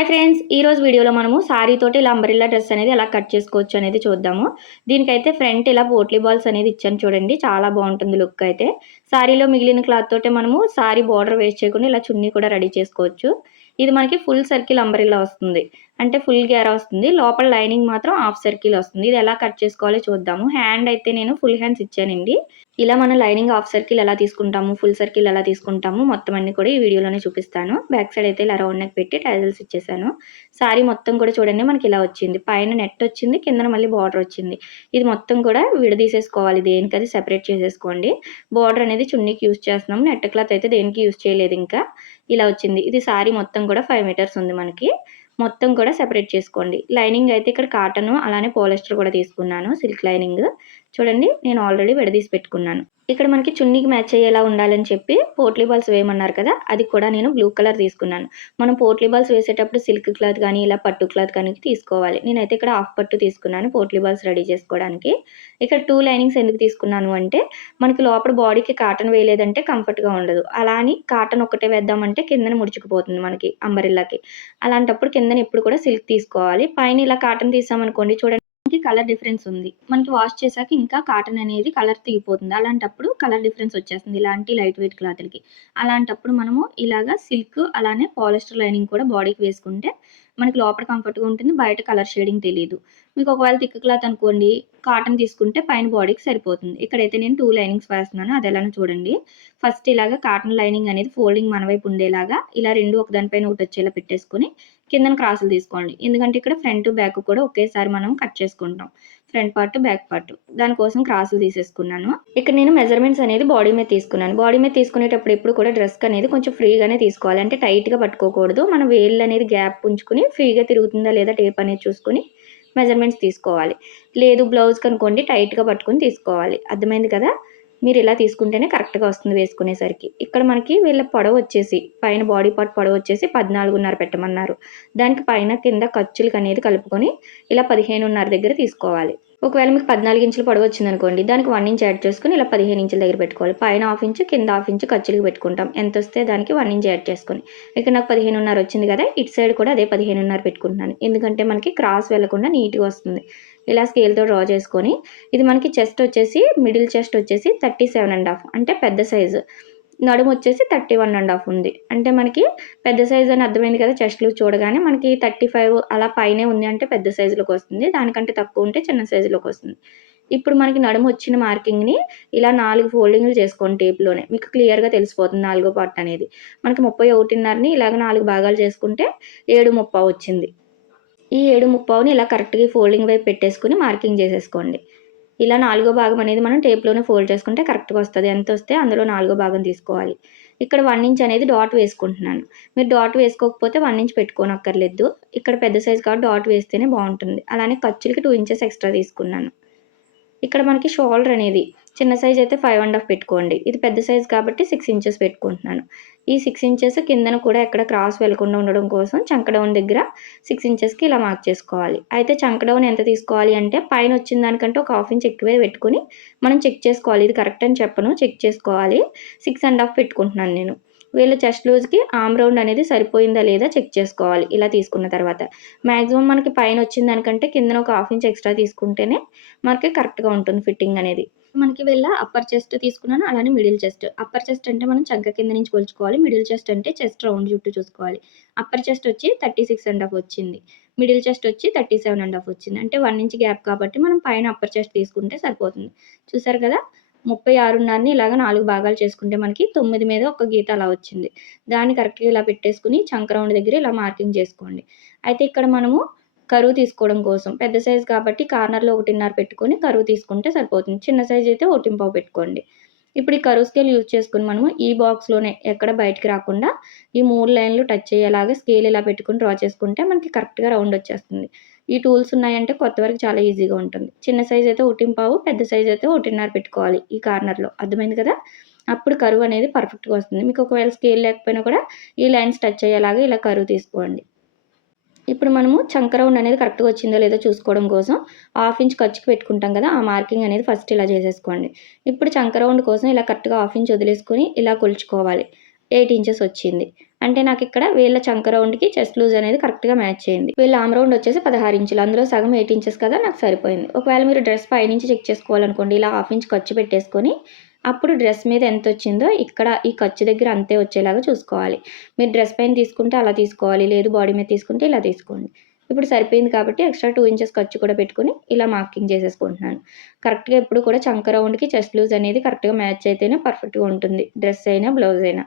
Hi friends ఈ రోజు వీడియోలో మనము సారీ తోటి ఇలా అంబరిల్లా డ్రెస్ అనేది ఎలా కట్ చేసుకోవచ్చు అనేది చూద్దాము. దీనికైతే ఫ్రంట్ ఇలా పోట్లీ బాల్స్ అనేది ఇచ్చాను చూడండి చాలా బాగుంటుంది లుక్ అయితే. సారీలో మిగిలిన క్లాత్ తోటే మనము సారీ బార్డర్ వేస్ట్ చేయకుండా ఇలా చున్నీ కూడా రెడీ చేసుకోవచ్చు. ఇది మనకి ఫుల్ సర్కిల్ అంబరిలా వస్తుంది. అంటే ఫుల్ గేరా వస్తుంది. లోపల లైనింగ్ మాత్రం హాఫ్ సర్కిల్ వస్తుంది. ఇది ఎలా కట్ చేసుకోవాలో చూద్దాము. హ్యాండ్ అయితే నేను ఫుల్ హ్యాండ్స్ ఇచ్చానండి. ఇలా మనం లైనింగ్ హాఫ్ సర్కిల్ ఎలా తీసుకుంటాము ఫుల్ సర్కిల్ ఎలా తీసుకుంటాము మొత్తం అన్ని కూడా ఈ వీడియోలోనే చూపిస్తాను. బ్యాక్ సైడ్ అయితే ఇలా రౌండ్ నెక్ పెట్టి టైజల్స్ ఇచ్చేసాను. సారీ మొత్తం కూడా చూడండి మనకి ఇలా వచ్చింది. పైన నెట్ వచ్చింది కింద మళ్ళీ బార్డర్ వచ్చింది. ఇది మొత్తం కూడా విడదీసేసుకోవాలి. దేనికి అది సెపరేట్ చేసేసుకోండి. బార్డర్ అనేది చున్నీకి యూస్ చేస్తున్నాము నెట్ క్లాత్ అయితే దేనికి యూస్ చేయలేదు ఇంకా. ఇలా వచ్చింది. ఇది సారీ మొత్తం కూడా ఫైవ్ మీటర్స్ ఉంది మనకి. మొత్తం కూడా సెపరేట్ చేసుకోండి. లైనింగ్ అయితే ఇక్కడ కాటన్ అలానే పోలిస్టర్ కూడా తీసుకున్నాను సిల్క్ లైనింగ్ చూడండి నేను ఆల్రెడీ విడదీసి పెట్టుకున్నాను. ఇక్కడ మనకి చున్నీకి మ్యాచ్ అయ్యేలా ఉండాలని చెప్పి పోట్లీ బాల్స్ వేయమన్నారు కదా అది కూడా నేను బ్లూ కలర్ తీసుకున్నాను. మనం పోట్లీ బాల్స్ వేసేటప్పుడు సిల్క్ క్లాత్ కానీ ఇలా పట్టు క్లాత్ కానీ తీసుకోవాలి. నేనైతే ఇక్కడ హాఫ్ పట్టు తీసుకున్నాను పోట్లీ బాల్స్ రెడీ చేసుకోవడానికి. ఇక్కడ టూ లైనింగ్స్ ఎందుకు తీసుకున్నాను అంటే మనకి లోపల బాడీకి కాటన్ వేయలేదంటే కంఫర్ట్గా ఉండదు. అలా అని కాటన్ ఒకటే వేద్దామంటే కిందన ముడుచుకుపోతుంది మనకి అంబరిల్లాకి అలాంటప్పుడు కిందన ఎప్పుడు కూడా సిల్క్ తీసుకోవాలి. పైన ఇలా కాటన్ తీసామనుకోండి చూడండి మనకి కలర్ డిఫరెన్స్ ఉంది. మనకి వాష్ చేశాక ఇంకా కాటన్ అనేది కలర్ తీగిపోతుంది. అలాంటప్పుడు కలర్ డిఫరెన్స్ వచ్చేస్తుంది. ఇలాంటి లైట్ వెయిట్ క్లాత్లకి అలాంటప్పుడు మనము ఇలాగా సిల్క్ అలానే పాలిస్టర్ లైనింగ్ కూడా బాడీకి వేసుకుంటే మనకి లోపల కంఫర్ట్గా ఉంటుంది. బయట కలర్ షేడింగ్ తెలియదు మీకు ఒకవేళ థిక్ క్లాత్ అనుకోండి కాటన్ తీసుకుంటే పైన బాడీకి సరిపోతుంది. ఇక్కడైతే నేను టూ లైనింగ్స్ వేస్తున్నాను. అది ఎలానో చూడండి. ఫస్ట్ ఇలాగా కాటన్ లైనింగ్ అనేది ఫోల్డింగ్ మన వైపు ఉండేలాగా ఇలా రెండు ఒకదానిపైన ఒకటి వచ్చేలా పెట్టేసుకొని కిందన క్రాసులు తీసుకోండి. ఎందుకంటే ఇక్కడ ఫ్రంట్ బ్యాక్ కూడా ఒకేసారి మనం కట్ చేసుకుంటాం. ఫ్రంట్ పార్ట్ బ్యాక్ పార్ట్ దానికోసం క్రాసులు తీసేసుకున్నాను. ఇక్కడ నేను మెజర్మెంట్స్ అనేది బాడీ మీద తీసుకున్నాను. బాడీ మీద తీసుకునేటప్పుడు ఎప్పుడు కూడా డ్రెస్ అనేది కొంచెం ఫ్రీగానే తీసుకోవాలి. అంటే టైట్గా పట్టుకోకూడదు. మనం వేళ్ళు అనేది గ్యాప్ ఉంచుకుని ఫ్రీగా తిరుగుతుందా లేదా టేప్ అనేది చూసుకుని మెజర్మెంట్స్ తీసుకోవాలి. లేదు బ్లౌజ్ కనుకోండి టైట్గా పట్టుకొని తీసుకోవాలి. అర్థమైంది కదా? మీరు ఇలా తీసుకుంటేనే కరెక్ట్గా వస్తుంది వేసుకునేసరికి. ఇక్కడ మనకి వీళ్ళ పొడవు వచ్చేసి పైన బాడీ పార్ట్ పొడవు వచ్చేసి పద్నాలుగున్నర పెట్టమన్నారు. దానికి పైన కింద ఖర్చులకు అనేది కలుపుకొని ఇలా పదిహేనున్నర దగ్గర తీసుకోవాలి. ఒకవేళ మీకు పద్నాలుగు ఇంచులు పొడవు వచ్చింది అనుకోండి దానికి వన్ ఇంచ్ యాడ్ చేసుకుని ఇలా పదిహేను ఇంచుల దగ్గర పెట్టుకోవాలి. పైన హాఫ్ ఇంచ్ కింద హాఫ్ ఇంచ్ ఖర్చులకు పెట్టుకుంటాం. ఎంత వస్తే దానికి వన్ ఇంచ్ యాడ్ చేసుకొని. ఇక్కడ నాకు పదిహేనున్నర వచ్చింది కదా ఇటు సైడ్ కూడా అదే పదిహేనున్నర పెట్టుకుంటున్నాను. ఎందుకంటే మనకి క్రాస్ వెళ్ళకుండా నీట్గా వస్తుంది. ఇలా స్కేల్తో డ్రా చేసుకొని ఇది మనకి చెస్ట్ వచ్చేసి మిడిల్ చెస్ట్ వచ్చేసి థర్టీ సెవెన్ అండ్ హాఫ్ అంటే పెద్ద సైజు నడుము వచ్చేసి థర్టీ వన్ అండ్ హాఫ్ ఉంది. అంటే మనకి పెద్ద సైజు అని అర్థమైంది కదా చెస్ట్లు చూడగానే. మనకి థర్టీ ఫైవ్ అలా పైనే ఉంది అంటే పెద్ద సైజులోకి వస్తుంది. దానికంటే తక్కువ ఉంటే చిన్న సైజులోకి వస్తుంది. ఇప్పుడు మనకి నడుము వచ్చిన మార్కింగ్ని ఇలా నాలుగు ఫోల్డింగ్లు చేసుకోండి టేప్లోనే. మీకు క్లియర్గా తెలిసిపోతుంది నాలుగో పార్ట్ అనేది. మనకి ముప్పై ఒకటిన్నరని ఇలాగ నాలుగు భాగాలు చేసుకుంటే ఏడు ముప్పావు వచ్చింది. ఈ ఏడు ముప్పావుని ఇలా కరెక్ట్గా ఫోల్డింగ్ వైపు పెట్టేసుకుని మార్కింగ్ చేసేసుకోండి. ఇలా నాలుగో భాగం అనేది మనం టేప్లోనే ఫోల్డ్ చేసుకుంటే కరెక్ట్గా వస్తుంది. ఎంత వస్తే అందులో నాలుగో భాగం తీసుకోవాలి. ఇక్కడ వన్ ఇంచ్ అనేది డాట్ వేసుకుంటున్నాను. మీరు డాట్ వేసుకోకపోతే వన్ ఇంచ్ పెట్టుకోనక్కర్లేదు. ఇక్కడ పెద్ద సైజ్ కాబట్టి డాట్ వేస్తేనే బాగుంటుంది. అలానే ఖర్చులకి టూ ఇంచెస్ ఎక్స్ట్రా తీసుకున్నాను. ఇక్కడ మనకి షోల్డర్ అనేది చిన్న సైజ్ అయితే ఫైవ్ అండ్ హాఫ్ పెట్టుకోండి. ఇది పెద్ద సైజ్ కాబట్టి సిక్స్ ఇంచెస్ పెట్టుకుంటున్నాను. ఈ సిక్స్ ఇంచెస్ కిందన కూడా ఎక్కడ క్రాస్ వెళ్ళకుండా ఉండడం కోసం చంక డౌన్ దగ్గర సిక్స్ ఇంచెస్కి ఇలా మార్క్ చేసుకోవాలి. అయితే చంక డౌన్ ఎంత తీసుకోవాలి అంటే పైన వచ్చిన దానికంటే ఒక హాఫ్ ఇంచ్ ఎక్కువే పెట్టుకుని మనం చెక్ చేసుకోవాలి. ఇది కరెక్ట్ అని చెప్పను చెక్ చేసుకోవాలి. సిక్స్ అండ్ హాఫ్ పెట్టుకుంటున్నాను నేను. వీళ్ళ చెస్ట్ లూజ్కి ఆమ్ రౌండ్ అనేది సరిపోయిందా లేదా చెక్ చేసుకోవాలి. ఇలా తీసుకున్న తర్వాత. మ్యాక్సిమం మనకి పైన వచ్చిన దానికంటే కిందన ఒక హాఫ్ ఇంచ్ ఎక్స్ట్రా తీసుకుంటేనే మనకి కరెక్ట్గా ఉంటుంది ఫిట్టింగ్ అనేది. మనకి వెళ్ళ అప్పర్ చెస్ట్ తీసుకున్నాను అలానే మిడిల్ చెస్ట్ అప్పర్ చెస్ట్ అంటే మనం చగ్గ కింద నుంచి కొలుచుకోవాలి మిడిల్ చెస్ట్ అంటే చెస్ట్ రౌండ్ చుట్టూ చూసుకోవాలి. అప్పర్ చెస్ట్ వచ్చి థర్టీ సిక్స్ అండ్ హాఫ్ వచ్చింది. మిడిల్ చెస్ట్ వచ్చి థర్టీ సెవెన్ అండ్ హాఫ్ వచ్చింది. అంటే వన్ ఇంచ్ గ్యాప్ కాబట్టి మనం పైన అప్పర్ చెస్ట్ తీసుకుంటే సరిపోతుంది. చూసారు కదా? ముప్పై ఆరున్నరని ఇలాగ నాలుగు భాగాలు చేసుకుంటే మనకి తొమ్మిది మీద ఒక గీత అలా వచ్చింది. దాన్ని కరెక్ట్గా ఇలా పెట్టేసుకుని చంక రౌండ్ దగ్గర ఇలా మార్కింగ్ చేసుకోండి. అయితే ఇక్కడ మనము కరువు తీసుకోవడం కోసం. పెద్ద సైజు కాబట్టి కార్నర్లో ఒకటిన్నర పెట్టుకొని కరువు తీసుకుంటే సరిపోతుంది. చిన్న సైజ్ అయితే ఒకటింపావు పెట్టుకోండి. ఇప్పుడు ఈ కరువు స్కేల్ యూజ్ చేసుకుని మనము ఈ బాక్స్లోనే ఎక్కడ బయటికి రాకుండా ఈ మూడు లైన్లు టచ్ అయ్యేలాగా స్కేల్ ఇలా పెట్టుకుని డ్రా చేసుకుంటే మనకి కరెక్ట్గా రౌండ్ వచ్చేస్తుంది. ఈ టూల్స్ ఉన్నాయంటే కొత్త వరకు చాలా ఈజీగా ఉంటుంది. చిన్న సైజ్ అయితే ఒకటింపావు పెద్ద సైజ్ అయితే ఒకటిన్నర పెట్టుకోవాలి ఈ కార్నర్లో. అర్థమైంది కదా? అప్పుడు కరువు అనేది పర్ఫెక్ట్గా వస్తుంది. మీకు ఒకవేళ స్కేల్ లేకపోయినా కూడా ఈ లైన్స్ టచ్ అయ్యేలాగా ఇలా కరువు తీసుకోండి. ఇప్పుడు మనము చంక రౌండ్ అనేది కరెక్ట్గా వచ్చిందో లేదో చూసుకోవడం కోసం హాఫ్ ఇంచ్ ఖర్చుకి పెట్టుకుంటాం కదా ఆ మార్కింగ్ అనేది ఫస్ట్ ఇలా చేసేసుకోండి. ఇప్పుడు చంక రౌండ్ కోసం ఇలా కరెక్ట్గా హాఫ్ ఇంచ్ వదిలేసుకొని ఇలా కొలుచుకోవాలి. ఎయిట్ ఇంచెస్ వచ్చింది. అంటే నాకు ఇక్కడ వీళ్ళ చంక రౌండ్కి చెస్ట్ లూజ్ అనేది కరెక్ట్గా మ్యాచ్ అయింది. వీళ్ళ ఆమ్ రౌండ్ వచ్చేసి పదహారు ఇంచులు. అందులో సగం ఎయిట్ ఇంచెస్ కదా నాకు సరిపోయింది. ఒకవేళ మీరు డ్రెస్ పైనుంచి చెక్ చేసుకోవాలనుకోండి ఇలా హాఫ్ ఇంచ్ ఖర్చు పెట్టేసుకొని అప్పుడు డ్రెస్ మీద ఎంత వచ్చిందో ఇక్కడ ఈ ఖర్చు దగ్గర అంతే వచ్చేలాగా చూసుకోవాలి. మీరు డ్రెస్ పైన తీసుకుంటే అలా తీసుకోవాలి లేదు బాడీ మీద తీసుకుంటే ఇలా తీసుకోండి. ఇప్పుడు సరిపోయింది కాబట్టి ఎక్స్ట్రా టూ ఇంచెస్ ఖర్చు కూడా పెట్టుకుని ఇలా మార్కింగ్ చేసేసుకుంటున్నాను. కరెక్ట్గా ఎప్పుడు కూడా చంక రౌండ్కి చెస్ట్ లూజ్ అనేది కరెక్ట్గా మ్యాచ్ అయితేనే పర్ఫెక్ట్గా ఉంటుంది. డ్రెస్ అయినా బ్లౌజ్ అయినా.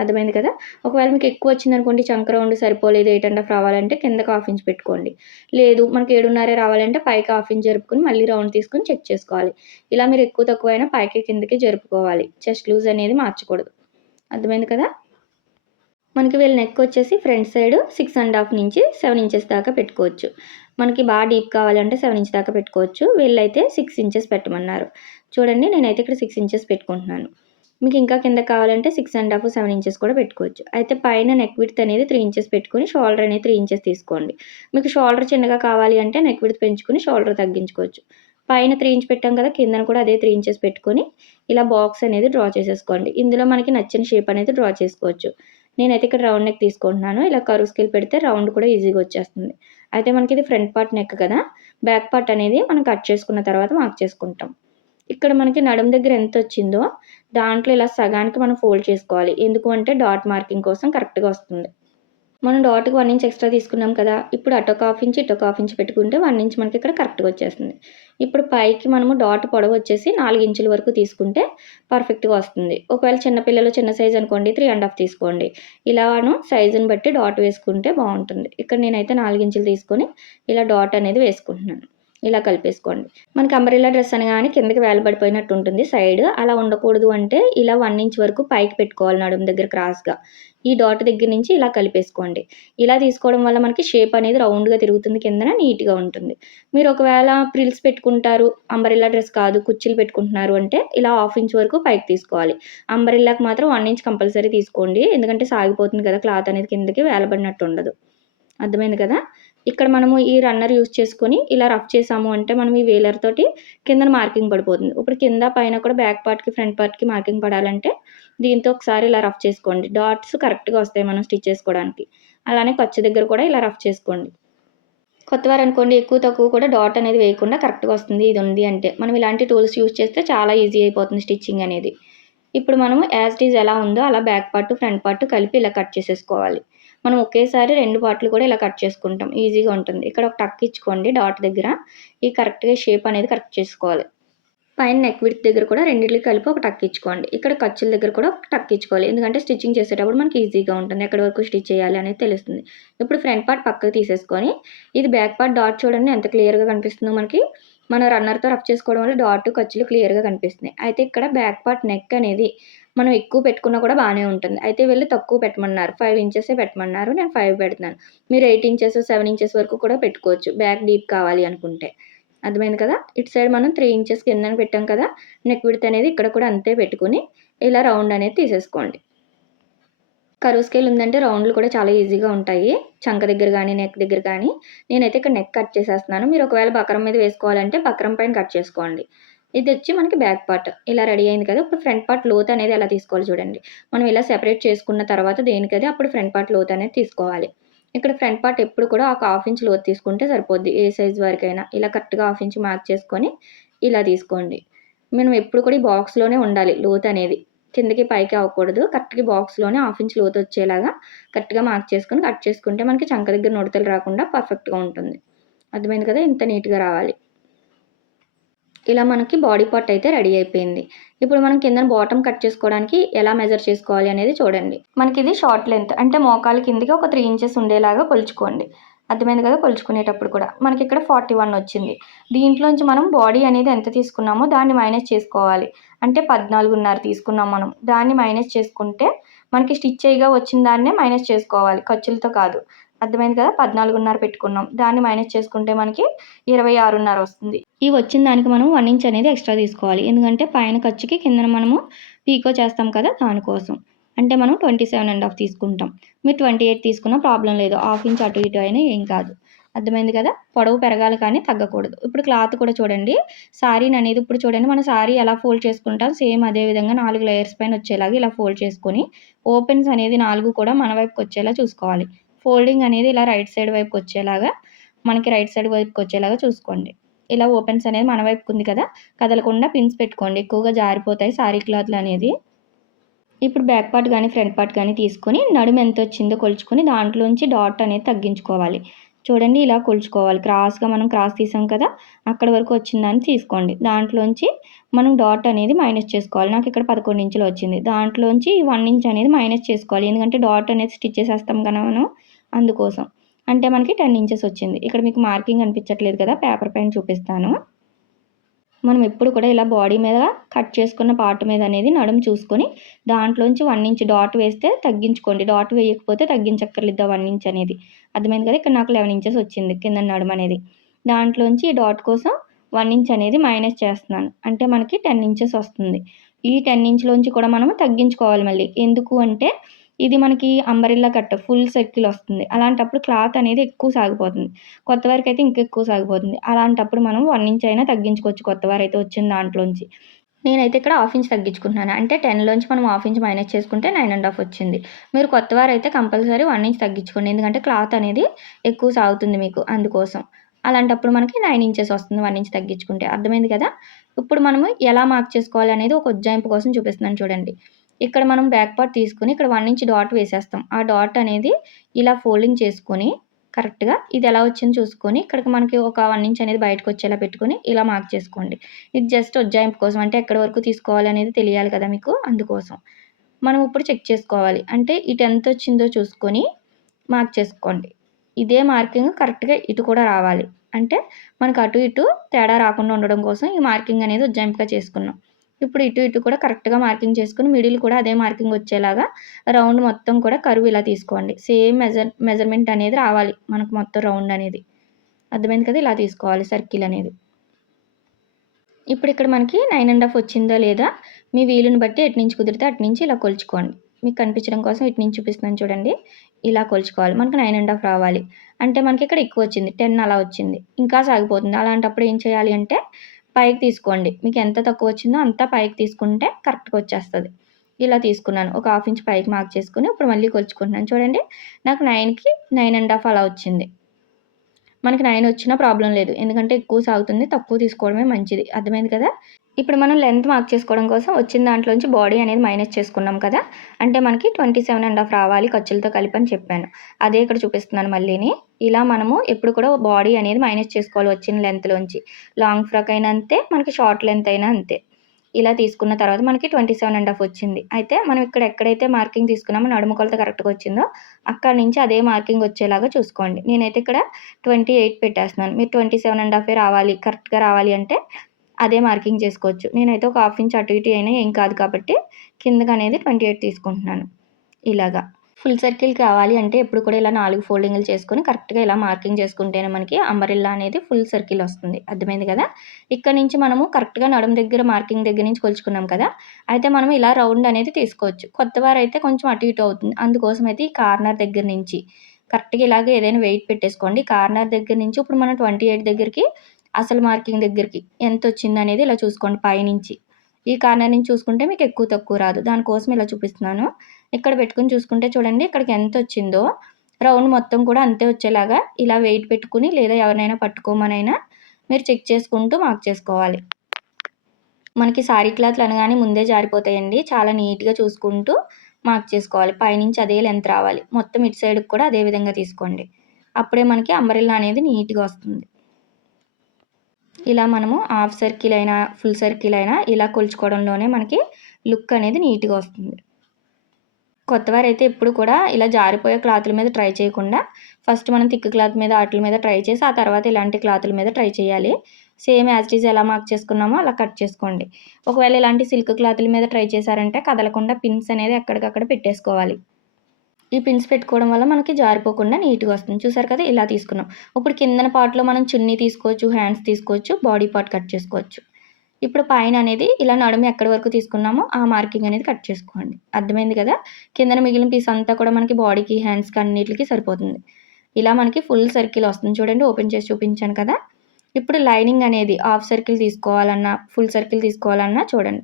అర్థమైంది కదా? ఒకవేళ మీకు ఎక్కువ వచ్చింది అనుకోండి చంక రౌండ్ సరిపోలేదు ఎయిట్ అండ్ హాఫ్ రావాలంటే కిందకి హాఫ్ ఇంచ్ పెట్టుకోండి. లేదు మనకి ఏడున్నరే రావాలంటే పైకి హాఫ్ ఇంచ్ జరుపుకుని మళ్ళీ రౌండ్ తీసుకుని చెక్ చేసుకోవాలి. ఇలా మీరు ఎక్కువ తక్కువైనా పైకి కిందకి జరుపుకోవాలి. చెస్ట్ లూజ్ అనేది మార్చకూడదు. అర్థమైంది కదా? మనకి వీళ్ళ నెక్ వచ్చేసి front side six and half నుంచి సెవెన్ ఇంచెస్ దాకా పెట్టుకోవచ్చు. మనకి బాగా డీప్ కావాలంటే సెవెన్ ఇంచ్ దాకా పెట్టుకోవచ్చు. వీళ్ళైతే సిక్స్ ఇంచెస్ పెట్టమన్నారు. చూడండి నేనైతే ఇక్కడ సిక్స్ ఇంచెస్ పెట్టుకుంటున్నాను. మీకు ఇంకా కింద కావాలంటే six and half seven inches కూడా పెట్టుకోవచ్చు. అయితే పైన నెక్ విడ్త్ అనేది త్రీ ఇంచెస్ పెట్టుకొని షోల్డర్ అనేది త్రీ ఇంచెస్ తీసుకోండి. మీకు షోల్డర్ చిన్నగా కావాలి అంటే నెక్ విడ్త్ పెంచుకొని షోల్డర్ తగ్గించుకోవచ్చు. పైన త్రీ ఇంచ్ పెట్టాం కదా కిందన కూడా అదే త్రీ ఇంచెస్ పెట్టుకొని ఇలా బాక్స్ అనేది డ్రా చేసేసుకోండి. ఇందులో మనకి నచ్చిన షేప్ అనేది డ్రా చేసుకోవచ్చు. నేనైతే ఇక్కడ రౌండ్ నెక్ తీసుకుంటున్నాను. ఇలా కరువు స్కేల్ పెడితే రౌండ్ కూడా ఈజీగా వచ్చేస్తుంది. అయితే మనకి ఇది ఫ్రంట్ పార్ట్ నెక్ కదా బ్యాక్ పార్ట్ అనేది మనం కట్ చేసుకున్న తర్వాత మార్క్ చేసుకుంటాం. ఇక్కడ మనకి నడుం దగ్గర ఎంత వచ్చిందో దాంట్లో ఇలా సగానికి మనం ఫోల్డ్ చేసుకోవాలి. ఎందుకు అంటే డాట్ మార్కింగ్ కోసం కరెక్ట్గా వస్తుంది. మనం డాట్కి వన్ ఇంచ్ ఎక్స్ట్రా తీసుకున్నాం కదా ఇప్పుడు అటో హాఫ్ ఇంచ్ ఇటో హాఫ్ ఇంచ్ పెట్టుకుంటే వన్ ఇంచ్ మనకి ఇక్కడ కరెక్ట్గా వచ్చేస్తుంది. ఇప్పుడు పైకి మనము డాట్ పొడవు వచ్చేసి నాలుగు ఇంచుల వరకు తీసుకుంటే పర్ఫెక్ట్గా వస్తుంది. ఒకవేళ చిన్నపిల్లలు చిన్న సైజ్ అనుకోండి త్రీ అండ్ హాఫ్ తీసుకోండి. ఇలాను సైజుని బట్టి డాట్ వేసుకుంటే బాగుంటుంది. ఇక్కడ నేనైతే నాలుగు ఇంచులు తీసుకొని ఇలా డాట్ అనేది వేసుకుంటున్నాను. ఇలా కలిపేసుకోండి. మనకి అంబరిలా డ్రెస్ అని కానీ కిందకి వేలబడిపోయినట్టు ఉంటుంది. సైడ్ అలా ఉండకూడదు అంటే ఇలా వన్ ఇంచ్ వరకు పైకి పెట్టుకోవాలి నడుము దగ్గర క్రాస్గా ఈ డాట్ దగ్గర నుంచి ఇలా కలిపేసుకోండి. ఇలా తీసుకోవడం వల్ల మనకి షేప్ అనేది రౌండ్గా తిరుగుతుంది కిందన నీట్గా ఉంటుంది. మీరు ఒకవేళ ప్రిల్స్ పెట్టుకుంటారు అంబరిల్లా డ్రెస్ కాదు కుర్చీలు పెట్టుకుంటున్నారు అంటే ఇలా హాఫ్ ఇంచ్ వరకు పైకి తీసుకోవాలి. అంబరిల్లాకి మాత్రం వన్ ఇంచ్ కంపల్సరీ తీసుకోండి. ఎందుకంటే సాగిపోతుంది కదా క్లాత్ అనేది కిందకి వేలబడినట్టు ఉండదు. అర్థమైంది కదా? ఇక్కడ మనము ఈ రన్నర్ యూస్ చేసుకొని ఇలా రఫ్ చేసాము అంటే మనం ఈ వేలర్ తోటి కింద మార్కింగ్ పడిపోతుంది. ఇప్పుడు కింద పైన కూడా బ్యాక్ పార్ట్కి ఫ్రంట్ పార్ట్కి మార్కింగ్ పడాలంటే దీంతో ఒకసారి ఇలా రఫ్ చేసుకోండి. డాట్స్ కరెక్ట్గా వస్తాయి మనం స్టిచ్ చేసుకోవడానికి. అలానే ఖర్చు దగ్గర కూడా ఇలా రఫ్ చేసుకోండి. కొత్తవారు అనుకోండి ఎక్కువ తక్కువ కూడా డాట్ అనేది వేయకుండా కరెక్ట్గా వస్తుంది ఇది ఉంది అంటే. మనం ఇలాంటి టూల్స్ యూస్ చేస్తే చాలా ఈజీ అయిపోతుంది స్టిచ్చింగ్ అనేది. ఇప్పుడు మనము యాజ్ ఇట్ ఈజ్ ఎలా ఉందో అలా బ్యాక్ పార్ట్ ఫ్రంట్ పార్ట్ కలిపి ఇలా కట్ చేసేసుకోవాలి. మనం ఒకేసారి రెండు పార్ట్లు కూడా ఇలా కట్ చేసుకుంటాం. ఈజీగా ఉంటుంది. ఇక్కడ ఒక టక్ ఇచ్చుకోండి డాట్ దగ్గర. ఈ కరెక్ట్గా షేప్ అనేది కరెక్ట్ చేసుకోవాలి. పైన నెక్ విడ్త్ దగ్గర కూడా రెండింటికి కలిపి ఒక టక్ ఇచ్చుకోండి. ఇక్కడ ఖర్చుల దగ్గర కూడా ఒక టక్ ఇచ్చుకోవాలి. ఎందుకంటే స్టిచ్చింగ్ చేసేటప్పుడు మనకి ఈజీగా ఉంటుంది. ఎక్కడి వరకు స్టిచ్ చేయాలి అనేది తెలుస్తుంది. ఇప్పుడు ఫ్రంట్ పార్ట్ పక్కకు తీసేసుకొని ఇది బ్యాక్ పార్ట్ డాట్ చూడండి ఎంత క్లియర్గా కనిపిస్తుందో మనకి. మన రన్నర్తో రఫ్ చేసుకోవడం వల్ల డాట్ ఖర్చులు క్లియర్గా కనిపిస్తున్నాయి. అయితే ఇక్కడ బ్యాక్ పార్ట్ నెక్ అనేది మనం ఎక్కువ పెట్టుకున్నా కూడా బాగానే ఉంటుంది. అయితే వీళ్ళు తక్కువ పెట్టమన్నారు. ఫైవ్ ఇంచెసే పెట్టమన్నారు. నేను ఫైవ్ పెడుతున్నాను. మీరు ఎయిట్ ఇంచెస్ సెవెన్ ఇంచెస్ వరకు కూడా పెట్టుకోవచ్చు. బ్యాక్ డీప్ కావాలి అనుకుంటే. అర్థమైంది కదా? ఇటు సైడ్ మనం త్రీ ఇంచెస్ కింద పెట్టాం కదా? నెక్ విడత అనేది ఇక్కడ కూడా అంతే పెట్టుకుని ఇలా రౌండ్ అనేది తీసేసుకోండి. కరువు స్కేల్ ఉందంటే రౌండ్లు కూడా చాలా ఈజీగా ఉంటాయి. చంక దగ్గర కానీ నెక్ దగ్గర కానీ నేనైతే ఇక్కడ నెక్ కట్ చేసేస్తున్నాను. మీరు ఒకవేళ బకరం మీద వేసుకోవాలంటే బక్రం పైన కట్ చేసుకోండి. ఇది వచ్చి మనకి బ్యాక్ పార్ట్. ఇలా రెడీ అయింది కదా ఇప్పుడు ఫ్రంట్ పార్ట్ లోత్ అనేది ఎలా తీసుకోవాలి చూడండి. మనం ఇలా సెపరేట్ చేసుకున్న తర్వాత దేనికది అప్పుడు ఫ్రంట్ పార్ట్ లోత్ అనేది తీసుకోవాలి. ఇక్కడ ఫ్రంట్ పార్ట్ ఎప్పుడు కూడా ఒక హాఫ్ ఇంచ్ లోతు తీసుకుంటే సరిపోద్ది ఏ సైజ్ వరకైనా. ఇలా కరెక్ట్గా హాఫ్ ఇంచ్ మార్క్ చేసుకొని ఇలా తీసుకోండి. మనం ఎప్పుడు కూడా ఈ బాక్స్లోనే ఉండాలి లోత్ అనేది. కిందకి పైకి అవ్వకూడదు. కరెక్ట్గా బాక్స్లోనే హాఫ్ ఇంచ్ లోతు వచ్చేలాగా కరెక్ట్గా మార్క్ చేసుకొని కట్ చేసుకుంటే మనకి చంక దగ్గర నుడతలు రాకుండా పర్ఫెక్ట్గా ఉంటుంది. అర్థమైంది కదా? ఇంత నీట్గా రావాలి. ఇలా మనకి బాడీ పార్ట్ అయితే రెడీ అయిపోయింది. ఇప్పుడు మనం కింద బాటమ్ కట్ చేసుకోవడానికి ఎలా మెజర్ చేసుకోవాలి అనేది చూడండి. మనకి ఇది షార్ట్ లెంత్ అంటే మోకాలు కిందికి ఒక త్రీ ఇంచెస్ ఉండేలాగా కొలుచుకోండి. అర్థమైంది కదా? కొలుచుకునేటప్పుడు కూడా. మనకి ఇక్కడ ఫార్టీ వన్ వచ్చింది. దీంట్లోంచి మనం బాడీ అనేది ఎంత తీసుకున్నామో దాన్ని మైనస్ చేసుకోవాలి. అంటే పద్నాలుగున్నర తీసుకున్నాం మనం. దాన్ని మైనస్ చేసుకుంటే మనకి స్టిచ్ అయ్యిగా వచ్చిన దాన్నే మైనస్ చేసుకోవాలి. ఖర్చులతో కాదు. అర్థమైంది కదా? పద్నాలుగున్నర పెట్టుకున్నాం. దాన్ని మైనస్ చేసుకుంటే మనకి ఇరవై ఆరున్నర వస్తుంది. ఈ వచ్చిన దానికి మనం వన్ ఇంచ్ అనేది ఎక్స్ట్రా తీసుకోవాలి. ఎందుకంటే పైన ఖర్చుకి కింద మనము పీకో చేస్తాం కదా దానికోసం. అంటే మనం ట్వంటీ సెవెన్ అండ్ హాఫ్ తీసుకుంటాం. మీరు ట్వంటీ ఎయిట్ తీసుకున్న ప్రాబ్లం లేదు. హాఫ్ ఇంచ్ అటు ఇటు అయినా ఏం కాదు. అర్థమైంది కదా? పొడవు పెరగాలి కానీ తగ్గకూడదు. ఇప్పుడు క్లాత్ కూడా చూడండి. శారీని అనేది ఇప్పుడు చూడండి. మన శారీ ఎలా ఫోల్డ్ చేసుకుంటాం? సేమ్ అదే విధంగా నాలుగు లేయర్స్ పైన వచ్చేలాగా ఇలా ఫోల్డ్ చేసుకొని ఓపెన్స్ అనేది నాలుగు కూడా మన వైపుకి వచ్చేలా చూసుకోవాలి. ఫోల్డింగ్ అనేది ఇలా రైట్ సైడ్ వైపుకి వచ్చేలాగా మనకి రైట్ సైడ్ వైపుకి వచ్చేలాగా చూసుకోండి. ఇలా ఓపెన్స్ అనేది మన వైపుకు ఉంది కదా కదలకుండా పిన్స్ పెట్టుకోండి. ఎక్కువగా జారిపోతాయి సారీ క్లాత్లు అనేది. ఇప్పుడు బ్యాక్ పార్ట్ కానీ ఫ్రంట్ పార్ట్ కానీ తీసుకొని నడుము ఎంత వచ్చిందో కొలుచుకొని దాంట్లోంచి డాట్ అనేది తగ్గించుకోవాలి. చూడండి ఇలా కొలుచుకోవాలి. క్రాస్గా మనం క్రాస్ తీసాం కదా అక్కడ వరకు వచ్చిందని తీసుకోండి. దాంట్లోంచి మనం డాట్ అనేది మైనస్ చేసుకోవాలి. నాకు ఇక్కడ పదకొండు ఇంచులు వచ్చింది. దాంట్లోంచి వన్ ఇంచ్ అనేది మైనస్ చేసుకోవాలి. ఎందుకంటే డాట్ అనేది స్టిచ్ చేసేస్తాం కదా మనం. అందుకోసం. అంటే మనకి టెన్ ఇంచెస్ వచ్చింది. ఇక్కడ మీకు మార్కింగ్ అనిపించట్లేదు కదా పేపర్ పైన చూపిస్తాను. మనం ఎప్పుడు కూడా ఇలా బాడీ మీద కట్ చేసుకున్న పార్ట్ మీద అనేది నడుం చూసుకొని దాంట్లోంచి వన్ ఇంచ్ డాట్ వేస్తే తగ్గించుకోండి. డాట్ వేయకపోతే తగ్గించక్కర్లేదు వన్ ఇంచ్ అనేది. అర్థమైంది కదా? ఇక్కడ నాకు లెవెన్ ఇంచెస్ వచ్చింది కింద నడుము అనేది. దాంట్లోంచి ఈ డాట్ కోసం వన్ ఇంచ్ అనేది మైనస్ చేస్తున్నాను. అంటే మనకి టెన్ ఇంచెస్ వస్తుంది. ఈ టెన్ ఇంచ్లోంచి కూడా మనము తగ్గించుకోవాలి మళ్ళీ. ఎందుకు అంటే ఇది మనకి అంబరిల్లా కట్ట ఫుల్ సర్కిల్ వస్తుంది. అలాంటప్పుడు క్లాత్ అనేది ఎక్కువ సాగిపోతుంది. కొత్త వారికి అయితే ఇంకెక్కువ సాగిపోతుంది. అలాంటప్పుడు మనం వన్ ఇంచ్ అయినా తగ్గించుకోవచ్చు కొత్త వారు అయితే వచ్చిన దాంట్లోంచి. నేనైతే ఇక్కడ హాఫ్ ఇంచ్ తగ్గించుకుంటున్నాను. అంటే టెన్లోంచి మనం హాఫ్ ఇంచ్ మైనస్ చేసుకుంటే నైన్ అండ్ హాఫ్ వచ్చింది. మీరు కొత్త వారు అయితే కంపల్సరీ వన్ ఇంచ్ తగ్గించుకోండి. ఎందుకంటే క్లాత్ అనేది ఎక్కువ సాగుతుంది మీకు అందుకోసం. అలాంటప్పుడు మనకి నైన్ ఇంచెస్ వస్తుంది వన్ ఇంచ్ తగ్గించుకుంటే. అర్థమైంది కదా? ఇప్పుడు మనము ఎలా మార్క్ చేసుకోవాలి అనేది ఒక ఉజ్జాయింపు కోసం చూపిస్తున్నాను చూడండి. ఇక్కడ మనం బ్యాక్ పార్ట్ తీసుకుని ఇక్కడ వన్ ఇంచ్ డాట్ వేసేస్తాం. ఆ డాట్ అనేది ఇలా ఫోల్డింగ్ చేసుకొని కరెక్ట్గా ఇది ఎలా వచ్చింది చూసుకొని ఇక్కడికి మనకి ఒక వన్ ఇంచ్ అనేది బయటకు వచ్చేలా పెట్టుకొని ఇలా మార్క్ చేసుకోండి. ఇది జస్ట్ ఉజ్జాయింపు కోసం అంటే ఎక్కడి వరకు తీసుకోవాలి అనేది తెలియాలి కదా మీకు? అందుకోసం. మనం ఇప్పుడు చెక్ చేసుకోవాలి. అంటే ఇటు ఎంత వచ్చిందో చూసుకొని మార్క్ చేసుకోండి. ఇదే మార్కింగ్ కరెక్ట్గా ఇటు కూడా రావాలి. అంటే మనకు అటు ఇటు తేడా రాకుండా ఉండడం కోసం ఈ మార్కింగ్ అనేది ఉజ్జాయింపుగా చేసుకున్నాం. ఇప్పుడు ఇటు ఇటు కూడా కరెక్ట్గా మార్కింగ్ చేసుకుని మిడిల్ కూడా అదే మార్కింగ్ వచ్చేలాగా రౌండ్ మొత్తం కూడా కరువు ఇలా తీసుకోండి. సేమ్ మెజర్ మెజర్మెంట్ అనేది రావాలి మనకు మొత్తం రౌండ్ అనేది. అర్థమైంది కదా? ఇలా తీసుకోవాలి సర్కిల్ అనేది. ఇప్పుడు ఇక్కడ మనకి నైన్ అండ్ హాఫ్ వచ్చిందా లేదా? మీ వీలుని బట్టి ఎటు నుంచి కుదిరితే అటు నుంచి ఇలా కొలుచుకోండి. మీకు కనిపించడం కోసం ఇటు నుంచి చూపిస్తున్నాను చూడండి. ఇలా కొలుచుకోవాలి. మనకు నైన్ అండ్ హాఫ్ రావాలి. అంటే మనకి ఇక్కడ ఎక్కువ వచ్చింది. టెన్ అలా వచ్చింది. ఇంకా సాగిపోతుంది. అలాంటప్పుడు ఏం చేయాలి అంటే పైకి తీసుకోండి. మీకు ఎంత తక్కువ వచ్చిందో అంతా పైకి తీసుకుంటే కరెక్ట్గా వచ్చేస్తుంది. ఇలా తీసుకున్నాను. ఒక హాఫ్ ఇంచ్ పైకి మార్క్ చేసుకుని ఇప్పుడు మళ్ళీ కొలుచుకుంటున్నాను. చూడండి నాకు నైన్కి నైన్ అండ్ హాఫ్ అలా వచ్చింది. మనకి నైన్ వచ్చినా ప్రాబ్లం లేదు. ఎందుకంటే ఎక్కువ సాగుతుంది తక్కువ తీసుకోవడమే మంచిది. అర్థమైంది కదా? ఇప్పుడు మనం లెంత్ మార్క్ చేసుకోవడం కోసం వచ్చిన దాంట్లోంచి బాడీ అనేది మైనస్ చేసుకున్నాం కదా అంటే మనకి ట్వంటీ సెవెన్ అండ్ హాఫ్ రావాలి ఖర్చులతో కలిపి అని చెప్పాను. అదే ఇక్కడ చూపిస్తున్నాను మళ్ళీని. ఇలా మనము ఎప్పుడు కూడా బాడీ అనేది మైనస్ చేసుకోవాలి వచ్చిన లెంత్లోంచి లాంగ్ ఫ్రాక్ అయినా అంతే మనకి షార్ట్ లెంత్ అయినా అంతే. ఇలా తీసుకున్న తర్వాత మనకి ట్వంటీ సెవెన్ అండ్ హాఫ్ వచ్చింది. అయితే మనం ఇక్కడ ఎక్కడైతే మార్కింగ్ తీసుకున్నామో నడుము కొలత కరెక్ట్గా వచ్చిందో అక్కడ నుంచి అదే మార్కింగ్ వచ్చేలాగా చూసుకోండి. నేనైతే ఇక్కడ ట్వంటీ ఎయిట్ పెట్టేస్తున్నాను. మీరు ట్వంటీ సెవెన్ అండ్ హాఫే రావాలి కరెక్ట్గా రావాలి అంటే అదే మార్కింగ్ చేసుకోవచ్చు. నేనైతే ఒక హాఫ్ ఇంచ్ అటు ఇటు అయినా ఏం కాదు కాబట్టి కిందకి అనేది ట్వంటీ ఎయిట్ తీసుకుంటున్నాను. ఇలాగా. ఫుల్ సర్కిల్ కావాలి అంటే ఎప్పుడు కూడా ఇలా నాలుగు ఫోల్డింగ్లు చేసుకొని కరెక్ట్గా ఇలా మార్కింగ్ చేసుకుంటేనే మనకి అంబరిల్లా అనేది ఫుల్ సర్కిల్ వస్తుంది. అర్థమైంది కదా? ఇక్కడ నుంచి మనము కరెక్ట్గా నడుము దగ్గర మార్కింగ్ దగ్గర నుంచి కొలుచుకున్నాం కదా? అయితే మనం ఇలా రౌండ్ అనేది తీసుకోవచ్చు. కొత్త వారు అయితే కొంచెం అటు ఇటు అవుతుంది. అందుకోసం అయితే ఈ కార్నర్ దగ్గర నుంచి కరెక్ట్గా ఇలాగే ఏదైనా వెయిట్ పెట్టేసుకోండి. కార్నర్ దగ్గర నుంచి ఇప్పుడు మనం ట్వంటీ ఎయిట్ దగ్గరికి అసలు మార్కింగ్ దగ్గరికి ఎంత వచ్చింది అనేది ఇలా చూసుకోండి పైనుంచి. ఈ కార్నర్ నుంచి చూసుకుంటే మీకు ఎక్కువ తక్కువ రాదు. దానికోసం ఇలా చూపిస్తున్నాను. ఇక్కడ పెట్టుకుని చూసుకుంటే చూడండి ఇక్కడికి ఎంత వచ్చిందో రౌండ్ మొత్తం కూడా అంతే వచ్చేలాగా ఇలా వెయిట్ పెట్టుకుని లేదా ఎవరినైనా పట్టుకోమనైనా మీరు చెక్ చేసుకుంటూ మార్క్ చేసుకోవాలి. మనకి సారీ క్లాత్లు అనగానే ముందే జారిపోతాయండి. చాలా నీట్గా చూసుకుంటూ మార్క్ చేసుకోవాలి. పైనుంచి అదే లెంత్ రావాలి. మొత్తం ఇటు సైడ్కి కూడా అదే విధంగా తీసుకోండి. అప్పుడే మనకి అంబరిల్లా అనేది నీట్గా వస్తుంది. ఇలా మనము హాఫ్ సర్కిల్ అయినా ఫుల్ సర్కిల్ అయినా ఇలా కొలుచుకోవడంలోనే మనకి లుక్ అనేది నీట్గా వస్తుంది. కొత్తవారు అయితే ఎప్పుడు కూడా ఇలా జారిపోయే క్లాతుల మీద ట్రై చేయకుండా ఫస్ట్ మనం థిక్ క్లాత్ మీద వాటి మీద ట్రై చేసి ఆ తర్వాత ఇలాంటి క్లాతుల మీద ట్రై చేయాలి. సేమ్ యాజ్ ఈజ్ ఎలా మార్క్ చేసుకున్నామో అలా కట్ చేసుకోండి. ఒకవేళ ఇలాంటి సిల్క్ క్లాతుల మీద ట్రై చేశారంటే కదలకుండా పిన్స్ అనేది ఎక్కడికక్కడ పెట్టేసుకోవాలి. ఈ పిన్స్ పెట్టుకోవడం వల్ల మనకి జారిపోకుండా నీట్గా వస్తుంది. చూసారు కదా ఇలా తీసుకున్నాం. ఇప్పుడు కిందన పార్ట్లో మనం చున్నీ తీసుకోవచ్చు హ్యాండ్స్ తీసుకోవచ్చు బాడీ పార్ట్ కట్ చేసుకోవచ్చు. ఇప్పుడు పైన అనేది ఇలా నడుము ఎక్కడి వరకు తీసుకున్నామో ఆ మార్కింగ్ అనేది కట్ చేసుకోండి. అర్థమైంది కదా? కిందన మిగిలిన పీస్ అంతా కూడా మనకి బాడీకి హ్యాండ్స్కి అన్నిటికి సరిపోతుంది. ఇలా మనకి ఫుల్ సర్కిల్ వస్తుంది. చూడండి ఓపెన్ చేసి చూపించాను కదా. ఇప్పుడు లైనింగ్ అనేది హాఫ్ సర్కిల్ తీసుకోవాలన్నా ఫుల్ సర్కిల్ తీసుకోవాలన్నా చూడండి.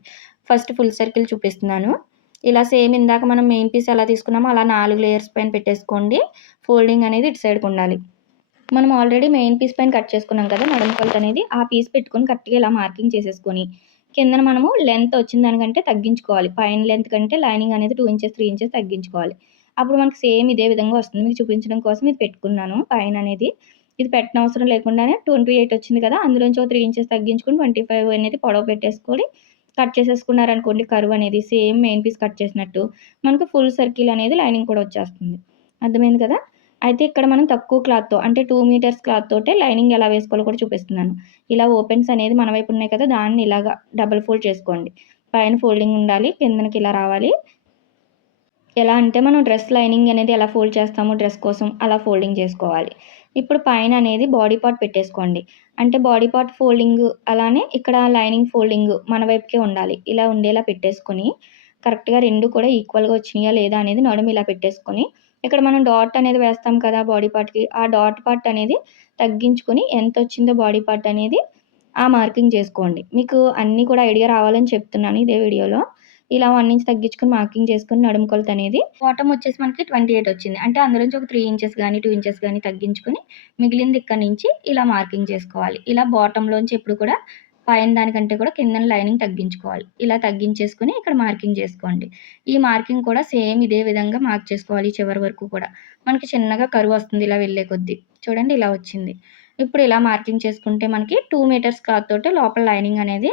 ఫస్ట్ ఫుల్ సర్కిల్ చూపిస్తున్నాను. ఇలా సేమ్ ఇందాక మనం మెయిన్ పీస్ ఎలా తీసుకున్నామో అలా నాలుగు లేయర్స్ పైన పెట్టేసుకోండి. ఫోల్డింగ్ అనేది ఇటు సైడ్కి ఉండాలి. మనం ఆల్రెడీ మెయిన్ పీస్ పైన కట్ చేసుకున్నాం కదా నడుము కొలత అనేది ఆ పీస్ పెట్టుకొని కరెక్ట్గా ఇలా మార్కింగ్ చేసేసుకొని కిందన మనము లెంత్ వచ్చిన దానికంటే తగ్గించుకోవాలి. పైన లెంత్ కంటే లైనింగ్ అనేది టూ ఇంచెస్ త్రీ ఇంచెస్ తగ్గించుకోవాలి. అప్పుడు మనకి సేమ్ ఇదే విధంగా వస్తుంది. మీకు చూపించడం కోసం ఇది పెట్టుకున్నాను. పైన అనేది ఇది పెట్టిన అవసరం లేకుండానే ట్వంటీ ఎయిట్ వచ్చింది కదా అందులోంచి ఒక త్రీ ఇంచెస్ తగ్గించుకొని ట్వంటీ ఫైవ్ అనేది పొడవు పెట్టేసుకొని కట్ చేసేసుకున్నారనుకోండి కరువు అనేది సేమ్ మెయిన్ పీస్ కట్ చేసినట్టు మనకు ఫుల్ సర్కిల్ అనేది లైనింగ్ కూడా వచ్చేస్తుంది. అర్థమైంది కదా? అయితే ఇక్కడ మనం తక్కువ క్లాత్తో అంటే టూ మీటర్స్ క్లాత్ తోటే లైనింగ్ ఎలా వేసుకోవాలో కూడా చూపిస్తున్నాను. ఇలా ఓపెన్స్ అనేది మన వైపు ఉన్నాయి కదా దాన్ని ఇలాగా డబల్ ఫోల్డ్ చేసుకోండి. పైన ఫోల్డింగ్ ఉండాలి కిందకి ఇలా రావాలి. ఎలా అంటే మనం డ్రెస్ లైనింగ్ అనేది ఎలా ఫోల్డ్ చేస్తామో డ్రెస్ కోసం అలా ఫోల్డింగ్ చేసుకోవాలి. ఇప్పుడు పైన అనేది బాడీ పార్ట్ పెట్టేసుకోండి. అంటే బాడీ పార్ట్ ఫోల్డింగ్ అలానే ఇక్కడ లైనింగ్ ఫోల్డింగ్ మన వైపుకే ఉండాలి. ఇలా ఉండేలా పెట్టేసుకొని కరెక్ట్గా రెండు కూడా ఈక్వల్గా వచ్చినాయా లేదా అనేది నడుము ఇలా పెట్టేసుకొని ఇక్కడ మనం డాట్ అనేది వేస్తాం కదా బాడీ పార్ట్కి ఆ డాట్ పార్ట్ అనేది తగ్గించుకొని ఎంత వచ్చిందో బాడీ పార్ట్ అనేది ఆ మార్కింగ్ చేసుకోండి. మీకు అన్నీ కూడా ఐడియా రావాలని చెప్తున్నాను ఇదే వీడియోలో ఇలా వన్ ఇంచ్ తగ్గించుకొని మార్కింగ్ చేసుకుని నడుము కొలత అనేది బాటమ్ వచ్చేసి మనకి ట్వంటీ ఎయిట్ వచ్చింది. అంటే అందులోంచి ఒక త్రీ ఇంచెస్ కానీ టూ ఇంచెస్ కానీ తగ్గించుకొని మిగిలింది ఇక్కడ నుంచి ఇలా మార్కింగ్ చేసుకోవాలి. ఇలా బాటంలోంచి ఎప్పుడు కూడా పైన దానికంటే కూడా కింద లైనింగ్ తగ్గించుకోవాలి. ఇలా తగ్గించేసుకొని ఇక్కడ మార్కింగ్ చేసుకోండి. ఈ మార్కింగ్ కూడా సేమ్ ఇదే విధంగా మార్క్ చేసుకోవాలి చివరి వరకు కూడా. మనకి చిన్నగా కరువు వస్తుంది ఇలా వెళ్ళే కొద్దీ. చూడండి ఇలా వచ్చింది. ఇప్పుడు ఇలా మార్కింగ్ చేసుకుంటే మనకి టూ మీటర్స్ క్లాత్ తోటి లోపల లైనింగ్ అనేది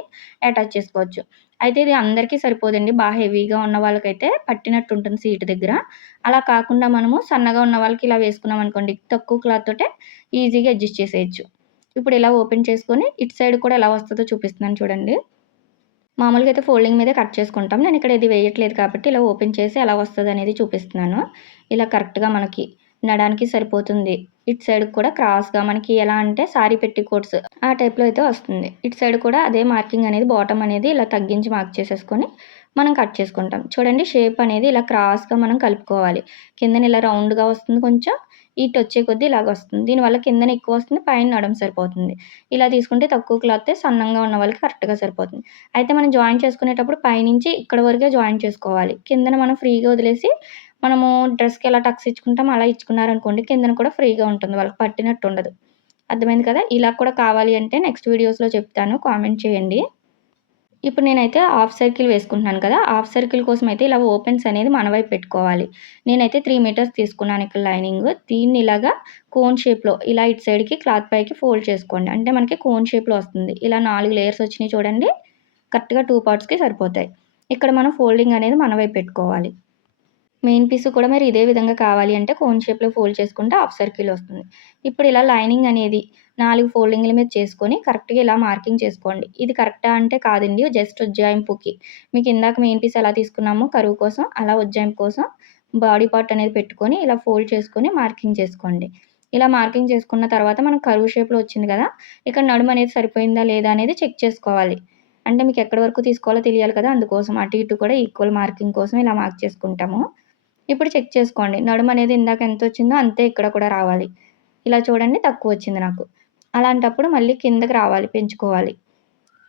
అటాచ్ చేసుకోవచ్చు. అయితే ఇది అందరికీ సరిపోదండి. బాగా హెవీగా ఉన్న వాళ్ళకైతే పట్టినట్టు ఉంటుంది సీట్ దగ్గర. అలా కాకుండా మనము సన్నగా ఉన్న వాళ్ళకి ఇలా వేసుకున్నాం అనుకోండి తక్కువ క్లాత్ తోటే ఈజీగా అడ్జస్ట్ చేసేయచ్చు. ఇప్పుడు ఇలా ఓపెన్ చేసుకొని ఇటు సైడ్ కూడా ఎలా వస్తుందో చూపిస్తున్నాను చూడండి. మామూలుగా అయితే ఫోల్డింగ్ మీదే కట్ చేసుకుంటాం. నేను ఇక్కడ ఇది వేయట్లేదు కాబట్టి ఇలా ఓపెన్ చేసి ఎలా వస్తుంది అనేది చూపిస్తున్నాను. ఇలా కరెక్ట్గా మనకి నడానికి సరిపోతుంది. ఇటు సైడ్ కూడా క్రాస్గా మనకి ఎలా అంటే సారీ పెట్టి కోట్స్ ఆ టైప్లో అయితే వస్తుంది. ఇటు సైడ్ కూడా అదే మార్కింగ్ అనేది బాటమ్ అనేది ఇలా తగ్గించి మార్క్ చేసేసుకొని మనం కట్ చేసుకుంటాం. చూడండి షేప్ అనేది ఇలా క్రాస్గా మనం కలుపుకోవాలి. కిందన ఇలా రౌండ్గా వస్తుంది కొంచెం ఇటు వచ్చే కొద్దీ ఇలాగ వస్తుంది. దీనివల్ల కిందన ఎక్కువ వస్తుంది పైన నడం సరిపోతుంది. ఇలా తీసుకుంటే తక్కువ క్లాత్ సన్నంగా ఉన్న వాళ్ళకి కరెక్ట్గా సరిపోతుంది. అయితే మనం జాయిన్ చేసుకునేటప్పుడు పైనుంచి ఇక్కడ వరకే జాయిన్ చేసుకోవాలి. కిందన మనం ఫ్రీగా వదిలేసి మనము డ్రెస్కి ఎలా టక్స్ ఇచ్చుకుంటాం అలా ఇచ్చుకున్నారనుకోండి కిందన కూడా ఫ్రీగా ఉంటుంది వాళ్ళకి పట్టినట్టు ఉండదు. అర్థమైంది కదా? ఇలా కూడా కావాలి అంటే నెక్స్ట్ వీడియోస్లో చెప్తాను కామెంట్ చేయండి. ఇప్పుడు నేనైతే హాఫ్ సర్కిల్ వేసుకుంటున్నాను కదా హాఫ్ సర్కిల్ కోసం అయితే ఇలా ఓపెన్స్ అనేది మన వైపు పెట్టుకోవాలి. నేనైతే త్రీ మీటర్స్ తీసుకున్నాను ఇక్కడ లైనింగ్. దీన్ని ఇలాగా కోన్ షేప్లో ఇలా ఇటు సైడ్కి క్లాత్ పైకి ఫోల్డ్ చేసుకోండి. అంటే మనకి కోన్ షేప్లో వస్తుంది. ఇలా నాలుగు లేయర్స్ వచ్చినాయి చూడండి కరెక్ట్గా టూ పార్ట్స్కి సరిపోతాయి. ఇక్కడ మనం ఫోల్డింగ్ అనేది మన వైపు పెట్టుకోవాలి. మెయిన్ పీస్ కూడా మరి ఇదే విధంగా కావాలి అంటే కోన్ షేప్లో ఫోల్డ్ చేసుకుంటే హాఫ్ సర్కిల్ వస్తుంది. ఇప్పుడు ఇలా లైనింగ్ అనేది నాలుగు ఫోల్డింగ్ల మీద చేసుకొని కరెక్ట్గా ఇలా మార్కింగ్ చేసుకోండి. ఇది కరెక్టా అంటే కాదండి జస్ట్ ఉజ్జాయింపుకి. మీకు ఇందాక మెయిన్ పీస్ ఎలా తీసుకున్నామో కరువు కోసం అలా ఉజ్జాయింపు కోసం బాడీ పార్ట్ అనేది పెట్టుకొని ఇలా ఫోల్డ్ చేసుకొని మార్కింగ్ చేసుకోండి. ఇలా మార్కింగ్ చేసుకున్న తర్వాత మనం కరువు షేప్లో వచ్చింది కదా ఇక్కడ నడుము అనేది సరిపోయిందా లేదా అనేది చెక్ చేసుకోవాలి. అంటే మీకు ఎక్కడి వరకు తీసుకోవాలో తెలియాలి కదా అందుకోసం అటు ఇటు కూడా ఈక్వల్ మార్కింగ్ కోసం ఇలా మార్క్ చేసుకుంటాము. ఇప్పుడు చెక్ చేసుకోండి. నడుము అనేది ఇందాక ఎంత వచ్చిందో అంతే ఇక్కడ కూడా రావాలి. ఇలా చూడండి తక్కువ వచ్చింది నాకు. అలాంటప్పుడు మళ్ళీ కిందకి రావాలి పెంచుకోవాలి.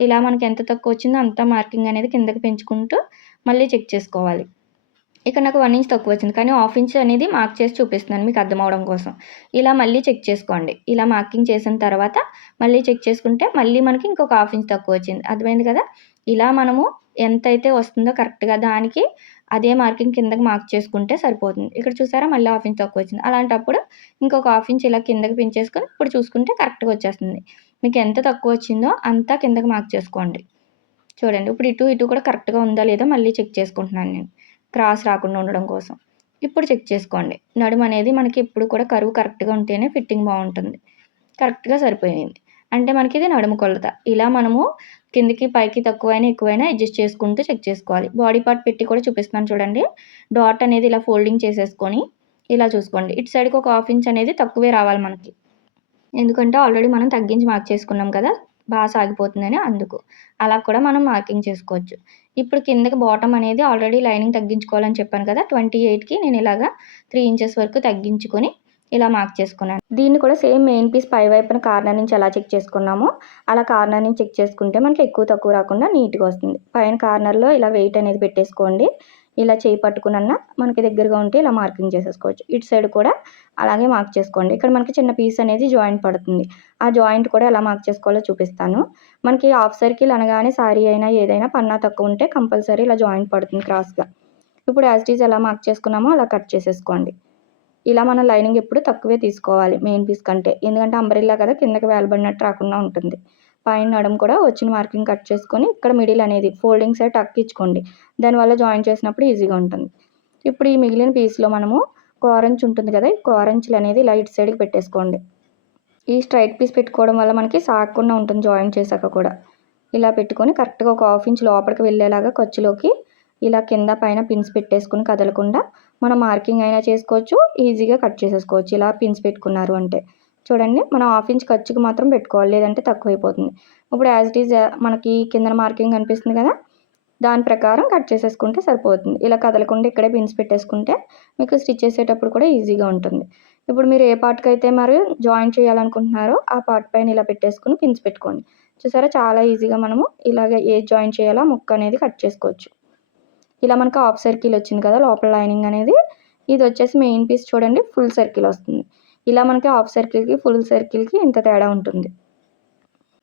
ఇలా మనకి ఎంత తక్కువ వచ్చిందో అంత మార్కింగ్ అనేది కిందకి పెంచుకుంటూ మళ్ళీ చెక్ చేసుకోవాలి. ఇక్కడ నాకు వన్ ఇంచ్ తక్కువ వచ్చింది. కానీ హాఫ్ ఇంచ్ అనేది మార్క్ చేసి చూపిస్తున్నాను మీకు అర్థం అవడం కోసం. ఇలా మళ్ళీ చెక్ చేసుకోండి. ఇలా మార్కింగ్ చేసిన తర్వాత మళ్ళీ చెక్ చేసుకుంటే మళ్ళీ మనకి ఇంకొక హాఫ్ ఇంచ్ తక్కువ వచ్చింది. అర్థమైంది కదా? ఇలా మనము ఎంత అయితే వస్తుందో కరెక్ట్గా దానికి అదే మార్కింగ్ కిందకి మార్క్ చేసుకుంటే సరిపోతుంది. ఇక్కడ చూసారా మళ్ళీ హాఫ్ ఇంచ్ తక్కువ వచ్చింది. అలాంటప్పుడు ఇంకొక హాఫ్ ఇంచ్ ఇలా కిందకి పెంచేసుకొని ఇప్పుడు చూసుకుంటే కరెక్ట్గా వచ్చేస్తుంది. మీకు ఎంత తక్కువ వచ్చిందో అంతా కిందకి మార్క్ చేసుకోండి. చూడండి. ఇప్పుడు ఇటు ఇటు కూడా కరెక్ట్గా ఉందా లేదా మళ్ళీ చెక్ చేసుకుంటున్నాను నేను. క్రాస్ రాకుండా ఉండడం కోసం. ఇప్పుడు చెక్ చేసుకోండి. నడుము అనేది మనకి ఇప్పుడు కూడా కరువు కరెక్ట్గా ఉంటేనే ఫిట్టింగ్ బాగుంటుంది. కరెక్ట్గా సరిపోయింది. అంటే మనకి ఇది నడుము కొలత. ఇలా మనము కిందికి పైకి తక్కువైనా ఎక్కువైనా అడ్జస్ట్ చేసుకుంటూ చెక్ చేసుకోవాలి. బాడీ పార్ట్ పెట్టి కూడా చూపిస్తున్నాను చూడండి. డాట్ అనేది ఇలా ఫోల్డింగ్ చేసేసుకొని ఇలా చూసుకోండి. ఇటు సైడ్కి ఒక హాఫ్ ఇంచ్ అనేది తక్కువే రావాలి మనకి. ఎందుకంటే ఆల్రెడీ మనం తగ్గించి మార్క్ చేసుకున్నాం కదా బాగా సాగిపోతుందని అందుకు. అలా కూడా మనం మార్కింగ్ చేసుకోవచ్చు. ఇప్పుడు కిందకి బాటమ్ అనేది ఆల్రెడీ లైనింగ్ తగ్గించుకోవాలని చెప్పాను కదా ట్వంటీ ఎయిట్కి నేను ఇలాగా త్రీ ఇంచెస్ వరకు తగ్గించుకొని ఇలా మార్క్ చేసుకున్నాను. దీన్ని కూడా సేమ్ మెయిన్ పీస్ పై వైపున కార్నర్ నుంచి ఎలా చెక్ చేసుకున్నామో అలా కార్నర్ నుంచి చెక్ చేసుకుంటే మనకి ఎక్కువ తక్కువ రాకుండా నీట్గా వస్తుంది. పైన కార్నర్లో ఇలా వెయిట్ అనేది పెట్టేసుకోండి. ఇలా చేయి పట్టుకున్న మనకి దగ్గరగా ఉంటే ఇలా మార్కింగ్ చేసేసుకోవచ్చు. ఇటు సైడ్ కూడా అలాగే మార్క్ చేసుకోండి. ఇక్కడ మనకి చిన్న పీస్ అనేది జాయింట్ పడుతుంది. ఆ జాయింట్ కూడా ఎలా మార్క్ చేసుకోవాలో చూపిస్తాను. మనకి హాఫ్ సర్కిల్ అనగానే సారీ అయినా ఏదైనా పన్నా తక్కువ ఉంటే కంపల్సరీ ఇలా జాయింట్ పడుతుంది క్రాస్గా ఇప్పుడు యాజ్ టీజ్ ఎలా మార్క్ చేసుకున్నామో అలా కట్ చేసేసుకోండి. ఇలా మనం లైనింగ్ ఎప్పుడు తక్కువే తీసుకోవాలి మెయిన్ పీస్ కంటే. ఎందుకంటే అంబరిల్లా కదా కిందకి వేలబడినట్టు రాకుండా ఉంటుంది. పైన నడం కూడా వచ్చిన మార్కింగ్ కట్ చేసుకొని ఇక్కడ మిడిల్ అనేది ఫోల్డింగ్ సైడ్ అక్కించుకోండి దానివల్ల జాయిన్ చేసినప్పుడు ఈజీగా ఉంటుంది. ఇప్పుడు ఈ మిగిలిన పీస్లో మనము కోరంచ్ ఉంటుంది కదా ఈ కోరంచులు అనేది లైట్ సైడ్కి పెట్టేసుకోండి. ఈ స్ట్రైట్ పీస్ పెట్టుకోవడం వల్ల మనకి సాగకుండా ఉంటుంది జాయిన్ చేశాక కూడా. ఇలా పెట్టుకొని కరెక్ట్గా ఒక హాఫ్ ఇంచ్ లోపలికి వెళ్ళేలాగా ఖర్చులోకి ఇలా కింద పైన పిన్స్ పెట్టేసుకుని కదలకుండా మనం మార్కింగ్ అయినా చేసుకోవచ్చు ఈజీగా కట్ చేసేసుకోవచ్చు. ఇలా పిన్స్ పెట్టుకున్నారు అంటే. చూడండి మనం హాఫ్ ఇంచ్ ఖర్చుకి మాత్రం పెట్టుకోవాలి లేదంటే తక్కువైపోతుంది. ఇప్పుడు యాజ్ ఇట్ ఈజ్ మనకి కింద మార్కింగ్ కనిపిస్తుంది కదా దాని ప్రకారం కట్ చేసేసుకుంటే సరిపోతుంది. ఇలా కదలకుండా ఇక్కడే పిన్స్ పెట్టేసుకుంటే మీకు స్టిచ్ చేసేటప్పుడు కూడా ఈజీగా ఉంటుంది. ఇప్పుడు మీరు ఏ పార్ట్కి అయితే మరి జాయిన్ చేయాలనుకుంటున్నారో ఆ పార్ట్ పైన ఇలా పెట్టేసుకుని పిన్స్ పెట్టుకోండి. చూసారా చాలా ఈజీగా మనము ఇలాగ ఏ జాయిన్ చేయాలో ముక్క అనేది కట్ చేసుకోవచ్చు. ఇలా మనకు హాఫ్ సర్కిల్ వచ్చింది కదా లోపల లైనింగ్ అనేది. ఇది వచ్చేసి మెయిన్ పీస్ చూడండి ఫుల్ సర్కిల్ వస్తుంది. ఇలా మనకి హాఫ్ సర్కిల్కి ఫుల్ సర్కిల్కి ఇంత తేడా ఉంటుంది.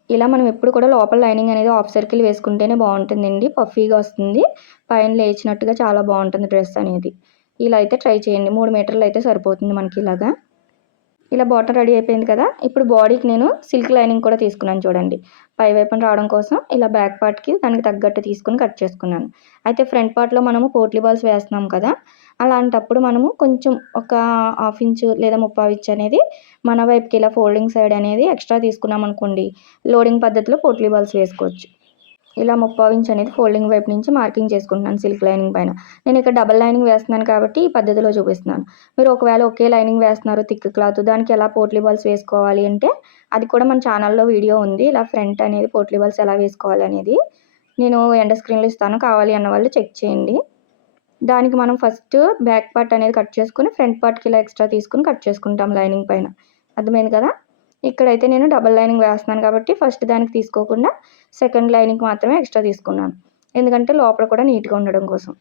ఇలా మనం ఎప్పుడు కూడా లోపల లైనింగ్ అనేది హాఫ్ సర్కిల్ వేసుకుంటేనే బాగుంటుందండి. పఫీగా వస్తుంది. పైన లేచినట్టుగా చాలా బాగుంటుంది డ్రెస్ అనేది. ఇలా అయితే ట్రై చేయండి. మూడు మీటర్లు అయితే సరిపోతుంది మనకి ఇలాగా. ఇలా బాటమ్ రెడీ అయిపోయింది కదా. ఇప్పుడు బాడీకి నేను సిల్క్ లైనింగ్ కూడా తీసుకున్నాను చూడండి. పై వైపున రావడం కోసం ఇలా బ్యాక్ పార్ట్కి దానికి తగ్గట్టు తీసుకుని కట్ చేసుకున్నాను. అయితే ఫ్రంట్ పార్ట్లో మనము పోట్లీ బాల్స్ వేస్తున్నాం కదా. అలాంటప్పుడు మనము కొంచెం ఒక హాఫ్ ఇంచు లేదా ముప్పావు ఇంచ్ అనేది మన వైపుకి ఇలా ఫోల్డింగ్ సైడ్ అనేది ఎక్స్ట్రా తీసుకున్నాం అనుకోండి. లోడింగ్ పద్ధతిలో పోట్లీ బాల్స్ వేసుకోవచ్చు. ఇలా ముప్పావు ఇంచ్ అనేది ఫోల్డింగ్ వైపు నుంచి మార్కింగ్ చేసుకుంటున్నాను సిల్క్ లైనింగ్ పైన. నేను ఇక్కడ డబల్ లైనింగ్ వేస్తున్నాను కాబట్టి ఈ పద్ధతిలో చూపిస్తున్నాను. మీరు ఒకవేళ ఒకే లైనింగ్ వేస్తున్నారు థిక్ క్లాత్ దానికి ఎలా పోట్లీ బాల్స్ వేసుకోవాలి అంటే అది కూడా మన ఛానల్లో వీడియో ఉంది. ఇలా ఫ్రంట్ అనేది పోట్లీ బాల్స్ ఎలా వేసుకోవాలి అనేది నేను ఎండ స్క్రీన్లో ఇస్తాను. కావాలి అన్న వాళ్ళు చెక్ చేయండి. దానికి మనం ఫస్ట్ బ్యాక్ పార్ట్ అనేది కట్ చేసుకుని ఫ్రంట్ పార్ట్కి ఇలా ఎక్స్ట్రా తీసుకుని కట్ చేసుకుంటాం లైనింగ్ పైన. అర్థమైంది కదా? ఇక్కడైతే నేను డబల్ లైనింగ్ వేస్తున్నాను కాబట్టి ఫస్ట్ దానికి తీసుకోకుండా సెకండ్ లైనింగ్ మాత్రమే ఎక్స్ట్రా తీసుకున్నాను. ఎందుకంటే లోపల కూడా నీట్గా ఉండడం కోసం.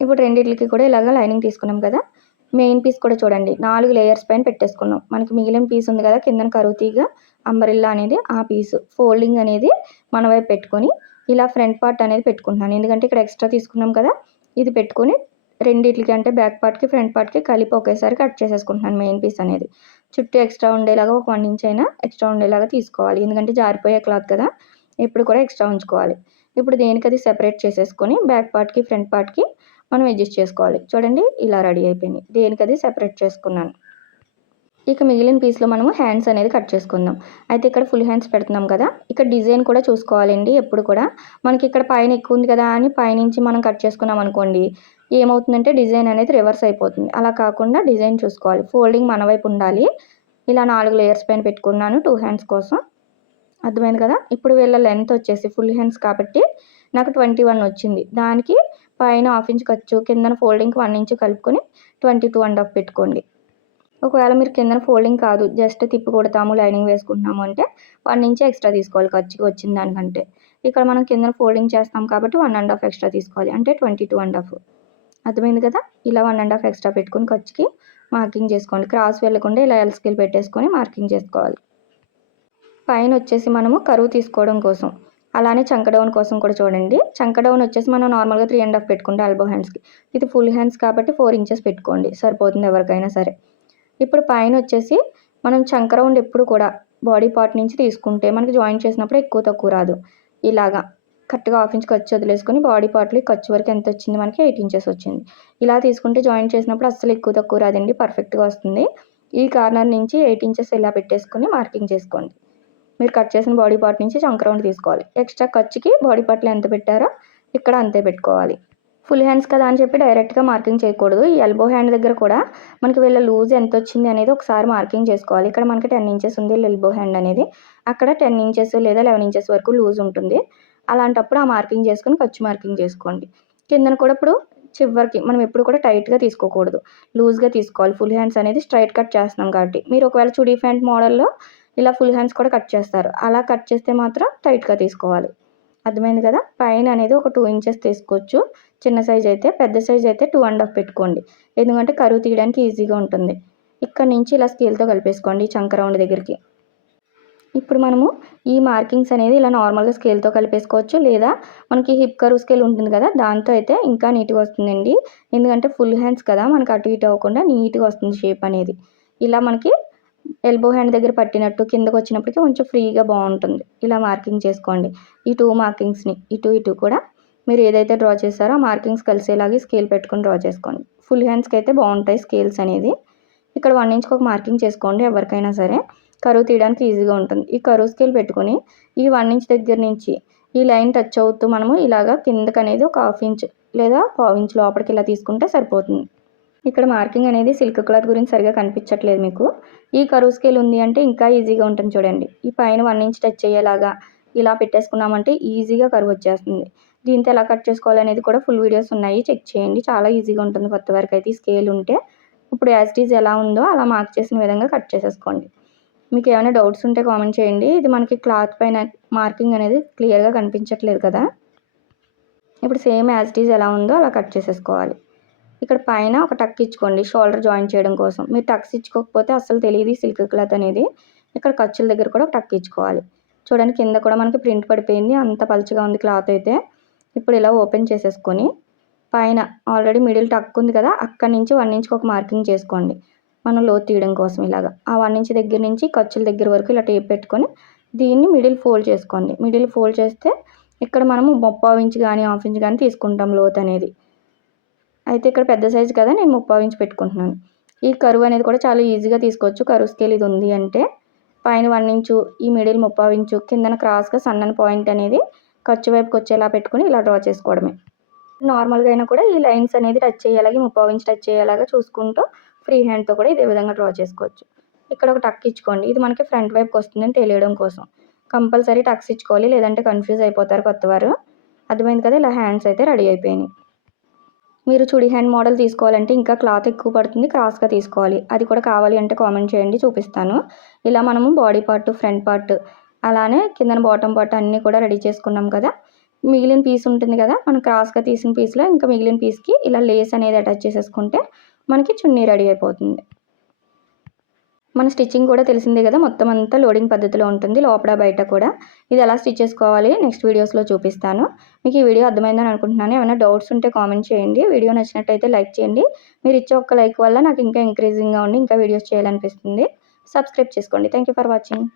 ఇప్పుడు రెండింటికి కూడా ఇలాగ లైనింగ్ తీసుకున్నాం కదా. మెయిన్ పీస్ కూడా చూడండి. నాలుగు లేయర్స్ పైన పెట్టేసుకున్నాం. మనకి మిగిలిన పీస్ ఉంది కదా కిందన కరువుతీగా అంబరిల్లా అనేది ఆ పీస్ ఫోల్డింగ్ అనేది మన వైపు పెట్టుకొని ఇలా ఫ్రంట్ పార్ట్ అనేది పెట్టుకుంటున్నాను. ఎందుకంటే ఇక్కడ ఎక్స్ట్రా తీసుకున్నాం కదా ఇది పెట్టుకొని రెండిట్లకి అంటే బ్యాక్ పార్ట్కి ఫ్రంట్ పార్ట్కి కలిపి ఒకేసారి కట్ చేసేసుకుంటున్నాను మెయిన్ పీస్ అనేది. చుట్టూ ఎక్స్ట్రా ఉండేలాగా ఒక వన్ ఇంచ్ అయినా ఎక్స్ట్రా ఉండేలాగా తీసుకోవాలి. ఎందుకంటే జారిపోయే క్లాత్ కదా ఎప్పుడు కూడా ఎక్స్ట్రా ఉంచుకోవాలి. ఇప్పుడు దేనికి అది సెపరేట్ చేసేసుకొని బ్యాక్ పార్ట్కి ఫ్రంట్ పార్ట్కి మనం అడ్జస్ట్ చేసుకోవాలి. చూడండి ఇలా రెడీ అయిపోయింది. దేనికి అది సెపరేట్ చేసుకున్నాను. ఇక మిగిలిన పీస్లో మనము హ్యాండ్స్ అనేది కట్ చేసుకుందాం. అయితే ఇక్కడ ఫుల్ హ్యాండ్స్ పెడుతున్నాం కదా ఇక్కడ డిజైన్ కూడా చూసుకోవాలండి ఎప్పుడు కూడా. మనకి ఇక్కడ పైన ఎక్కువ ఉంది కదా అని పైనుంచి మనం కట్ చేసుకున్నాం అనుకోండి ఏమవుతుందంటే డిజైన్ అనేది రివర్స్ అయిపోతుంది. అలా కాకుండా డిజైన్ చూసుకోవాలి. ఫోల్డింగ్ మన వైపు ఉండాలి. ఇలా నాలుగు లేయర్స్ పైన పెట్టుకున్నాను. టూ హ్యాండ్స్ కోసం. అర్థమైంది కదా? ఇప్పుడు వీళ్ళ లెంత్ వచ్చేసి ఫుల్ హ్యాండ్స్ కాబట్టి నాకు ట్వంటీ వన్ వచ్చింది. దానికి పైన హాఫ్ ఇంచ్ ఖర్చు కిందన ఫోల్డింగ్కి వన్ ఇంచ్ కలుపుకొని ట్వంటీ టూ అండ్ హాఫ్ పెట్టుకోండి. ఒకవేళ మీరు కిందన ఫోల్డింగ్ కాదు జస్ట్ తిప్పి కొడతాము లైనింగ్ వేసుకుంటున్నాము అంటే వన్ ఇంచ్ ఎక్స్ట్రా తీసుకోవాలి ఖర్చుకి వచ్చిన దానికంటే. ఇక్కడ మనం కిందన ఫోల్డింగ్ చేస్తాం కాబట్టి వన్ అండ్ హాఫ్ ఎక్స్ట్రా తీసుకోవాలి. అంటే ట్వంటీ టూ అండ్ హాఫ్. అర్థమైంది కదా? ఇలా వన్ అండ్ హాఫ్ ఎక్స్ట్రా పెట్టుకుని ఖర్చుకి మార్కింగ్ చేసుకోండి. క్రాస్ వెళ్ళకుండా ఇలా ఎల్ స్కేల్ పెట్టేసుకొని మార్కింగ్ చేసుకోవాలి. పైన వచ్చేసి మనము కరువు తీసుకోవడం కోసం అలానే చంక డౌన్ కోసం కూడా చూడండి. చంక డౌన్ వచ్చేసి మనం నార్మల్గా త్రీ అండ్ హాఫ్ పెట్టుకుంటే ఎల్బో హ్యాండ్స్కి ఇది ఫుల్ హ్యాండ్స్ కాబట్టి ఫోర్ ఇంచెస్ పెట్టుకోండి. సరిపోతుంది ఎవరికైనా సరే. ఇప్పుడు పైన వచ్చేసి మనం చంక రౌండ్ ఎప్పుడు కూడా బాడీ పార్ట్ నుంచి తీసుకుంటే మనకి జాయిన్ చేసినప్పుడు ఎక్కువ తక్కువ రాదు. ఇలాగా. కరెక్ట్గా హాఫ్ ఇంచ్ ఖర్చు వదిలేసుకొని బాడీ పార్ట్లో ఖర్చు వరకు ఎంత వచ్చింది? మనకి ఎయిట్ ఇంచెస్ వచ్చింది. ఇలా తీసుకుంటే జాయిన్ చేసినప్పుడు అస్సలు ఎక్కువ తక్కువ రాదండి పర్ఫెక్ట్గా వస్తుంది. ఈ కార్నర్ నుంచి ఎయిట్ ఇంచెస్ ఇలా పెట్టేసుకొని మార్కింగ్ చేసుకోండి. మీరు కట్ చేసిన బాడీ పార్ట్ నుంచి చంక రౌండ్ తీసుకోవాలి. ఎక్స్ట్రా ఖర్చుకి బాడీ పార్ట్లు ఎంత పెట్టారో ఇక్కడ అంతే పెట్టుకోవాలి. ఫుల్ హ్యాండ్స్ కదా అని చెప్పి డైరెక్ట్గా మార్కింగ్ చేయకూడదు. ఈ ఎల్బో హ్యాండ్ దగ్గర కూడా మనకి వీళ్ళ లూజ్ ఎంత వచ్చింది అనేది ఒకసారి మార్కింగ్ చేసుకోవాలి. ఇక్కడ మనకి టెన్ ఇంచెస్ ఉంది ఎల్బో హ్యాండ్ అనేది. అక్కడ టెన్ ఇంచెస్ లేదా లెవెన్ ఇంచెస్ వరకు లూజ్ ఉంటుంది. అలాంటప్పుడు ఆ మార్కింగ్ చేసుకుని ఖర్చు మార్కింగ్ చేసుకోండి. కిందన కూడా ఇప్పుడు చివరికి మనం ఎప్పుడు కూడా టైట్గా తీసుకోకూడదు. లూజ్గా తీసుకోవాలి. ఫుల్ హ్యాండ్స్ అనేది స్ట్రైట్ కట్ చేస్తున్నాం కాబట్టి. మీరు ఒకవేళ చుడీ ప్యాంట్ మోడల్లో ఇలా ఫుల్ హ్యాండ్స్ కూడా కట్ చేస్తారు. అలా కట్ చేస్తే మాత్రం టైట్గా తీసుకోవాలి. అర్థమైంది కదా? పైన అనేది ఒక టూ ఇంచెస్ తీసుకోవచ్చు. చిన్న సైజ్ అయితే పెద్ద సైజ్ అయితే టూ అండ్ హాఫ్ పెట్టుకోండి. ఎందుకంటే కరువు తీయడానికి ఈజీగా ఉంటుంది. ఇక్కడ నుంచి ఇలా స్కేల్తో కలిపేసుకోండి. చంక రౌండ్ దగ్గరికి. ఇప్పుడు మనము ఈ మార్కింగ్స్ అనేది ఇలా నార్మల్గా స్కేల్తో కలిపేసుకోవచ్చు. లేదా మనకి హిప్ కరువు స్కేల్ ఉంటుంది కదా దాంతో అయితే ఇంకా నీట్గా వస్తుందండి. ఎందుకంటే ఫుల్ హ్యాండ్స్ కదా మనకి అటు ఇటు అవ్వకుండా నీట్గా వస్తుంది షేప్ అనేది. ఇలా మనకి ఎల్బో హ్యాండ్ దగ్గర పట్టినట్టు కిందకు వచ్చినప్పటికీ కొంచెం ఫ్రీగా బాగుంటుంది. ఇలా మార్కింగ్ చేసుకోండి. ఈ టూ మార్కింగ్స్ని ఇటు ఇటు కూడా మీరు ఏదైతే డ్రా చేశారో ఆ మార్కింగ్స్ కలిసేలాగే స్కేల్ పెట్టుకొని డ్రా చేసుకోండి. ఫుల్ హ్యాండ్స్కి అయితే బాగుంటాయి స్కేల్స్ అనేది. ఇక్కడ వన్ ఇంచ్కి ఒక మార్కింగ్ చేసుకోండి ఎవరికైనా సరే. కరువు తీయడానికి ఈజీగా ఉంటుంది. ఈ కరువు స్కేల్ పెట్టుకొని ఈ వన్ ఇంచ్ దగ్గర నుంచి ఈ లైన్ టచ్ అవుతూ మనము ఇలాగా కిందకి అనేది ఒక హాఫ్ ఇంచ్ లేదా పావు ఇంచ్ లోపలికి ఇలా తీసుకుంటే సరిపోతుంది. ఇక్కడ మార్కింగ్ అనేది సిల్క్ క్లాత్ గురించి సరిగా కనిపించట్లేదు మీకు. ఈ కరువు స్కేల్ ఉంది అంటే ఇంకా ఈజీగా ఉంటుంది చూడండి. ఈ పైన వన్ ఇంచ్ టచ్ అయ్యేలాగా ఇలా పెట్టేసుకున్నామంటే ఈజీగా కరువు వచ్చేస్తుంది. దీంతో ఎలా కట్ చేసుకోవాలనేది కూడా ఫుల్ వీడియోస్ ఉన్నాయి. చెక్ చేయండి. చాలా ఈజీగా ఉంటుంది కొత్త వరకు అయితే ఈ స్కేల్ ఉంటే. ఇప్పుడు యాజ్ ఈజ్ ఎలా ఉందో అలా మార్క్ చేసిన విధంగా కట్ చేసేసుకోండి. మీకు ఏమైనా డౌట్స్ ఉంటే కామెంట్ చేయండి. ఇది మనకి క్లాత్ పైన మార్కింగ్ అనేది క్లియర్గా కనిపించట్లేదు కదా. ఇప్పుడు సేమ్ యాజ్ ఈజ్ ఎలా ఉందో అలా కట్ చేసేసుకోవాలి. ఇక్కడ పైన ఒక టక్ ఇచ్చుకోండి షోల్డర్ జాయిన్ చేయడం కోసం. మీరు టక్స్ ఇచ్చుకోకపోతే అసలు తెలియదు సిల్క్ క్లాత్ అనేది. ఇక్కడ ఖర్చుల దగ్గర కూడా టక్ ఇచ్చుకోవాలి. చూడండి కింద కూడా మనకి ప్రింట్ పడిపోయింది. అంత పలుచగా ఉంది క్లాత్ అయితే. ఇప్పుడు ఇలా ఓపెన్ చేసేసుకొని పైన ఆల్రెడీ మిడిల్ టక్ ఉంది కదా. అక్కడి నుంచి వన్ ఇంచ్కి ఒక మార్కింగ్ చేసుకోండి. మనం లోతు తీయడం కోసం ఇలాగా. ఆ వన్ ఇంచ్ దగ్గర నుంచి ఖర్చుల దగ్గర వరకు ఇలా టేప్ పెట్టుకొని దీన్ని మిడిల్ ఫోల్డ్ చేసుకోండి. మిడిల్ ఫోల్డ్ చేస్తే ఇక్కడ మనము ముప్పావు ఇంచ్ కానీ హాఫ్ ఇంచ్ కానీ తీసుకుంటాం లోత్ అనేది. అయితే ఇక్కడ పెద్ద సైజు కదా నేను ముప్పావు ఇంచ్ పెట్టుకుంటున్నాను. ఈ కరువు అనేది కూడా చాలా ఈజీగా తీసుకోవచ్చు. కరువు స్కేల్ ఇది ఉంది అంటే పైన వన్ ఇంచు ఈ మిడిల్ ముప్పావు ఇంచు కిందన క్రాస్గా సన్నని పాయింట్ అనేది ఖర్చు వైపుకి వచ్చేలా పెట్టుకుని ఇలా డ్రా చేసుకోవడమే. నార్మల్గా అయినా కూడా ఈ లైన్స్ అనేది టచ్ చేయాలి ముప్పావు ఇంచ్ టచ్ చేయాలాగా చూసుకుంటూ ఫ్రీ హ్యాండ్తో కూడా ఇదే విధంగా డ్రా చేసుకోవచ్చు. ఇక్కడ ఒక టక్ ఇచ్చుకోండి. ఇది మనకి ఫ్రంట్ వైపుకి వస్తుందని తెలియడం కోసం. కంపల్సరీ టక్స్ ఇచ్చుకోవాలి. లేదంటే కన్ఫ్యూజ్ అయిపోతారు కొత్తవారు. అర్థమైంది కదా? ఇలా హ్యాండ్స్ అయితే రెడీ అయిపోయినాయి. మీరు చుడి హ్యాండ్ మోడల్ తీసుకోవాలంటే ఇంకా క్లాత్ ఎక్కువ పడుతుంది. క్రాస్గా తీసుకోవాలి. అది కూడా కావాలి అంటే కామెంట్ చేయండి చూపిస్తాను. ఇలా మనము బాడీ పార్ట్ ఫ్రంట్ పార్ట్ అలానే కిందన బాటమ్ పార్ట్ అన్నీ కూడా రెడీ చేసుకున్నాం కదా? మిగిలిన పీస్ ఉంటుంది కదా? మనం క్రాస్గా తీసిన పీస్లో ఇంకా మిగిలిన పీస్కి ఇలా లేస్ అనేది అటాచ్ చేసేసుకుంటే మనకి చున్నీ రెడీ అయిపోతుంది. మన స్టిచ్చింగ్ కూడా తెలిసిందే కదా మొత్తం అంతా లోడింగ్ పద్ధతిలో ఉంటుంది లోపల బయట కూడా. ఇది ఎలా స్టిచ్ చేసుకోవాలి నెక్స్ట్ వీడియోస్లో చూపిస్తాను. మీకు ఈ వీడియో అర్థమైందని అనుకుంటున్నాను. ఏమైనా డౌట్స్ ఉంటే కామెంట్ చేయండి. వీడియో నచ్చినట్టయితే లైక్ చేయండి. మీరు ఇచ్చే ఒక్క లైక్ వల్ల నాకు ఇంకా ఎంకరేజింగ్గా ఉండి ఇంకా వీడియోస్ చేయాలనిపిస్తుంది. సబ్స్క్రైబ్ చేసుకోండి. Thank for watching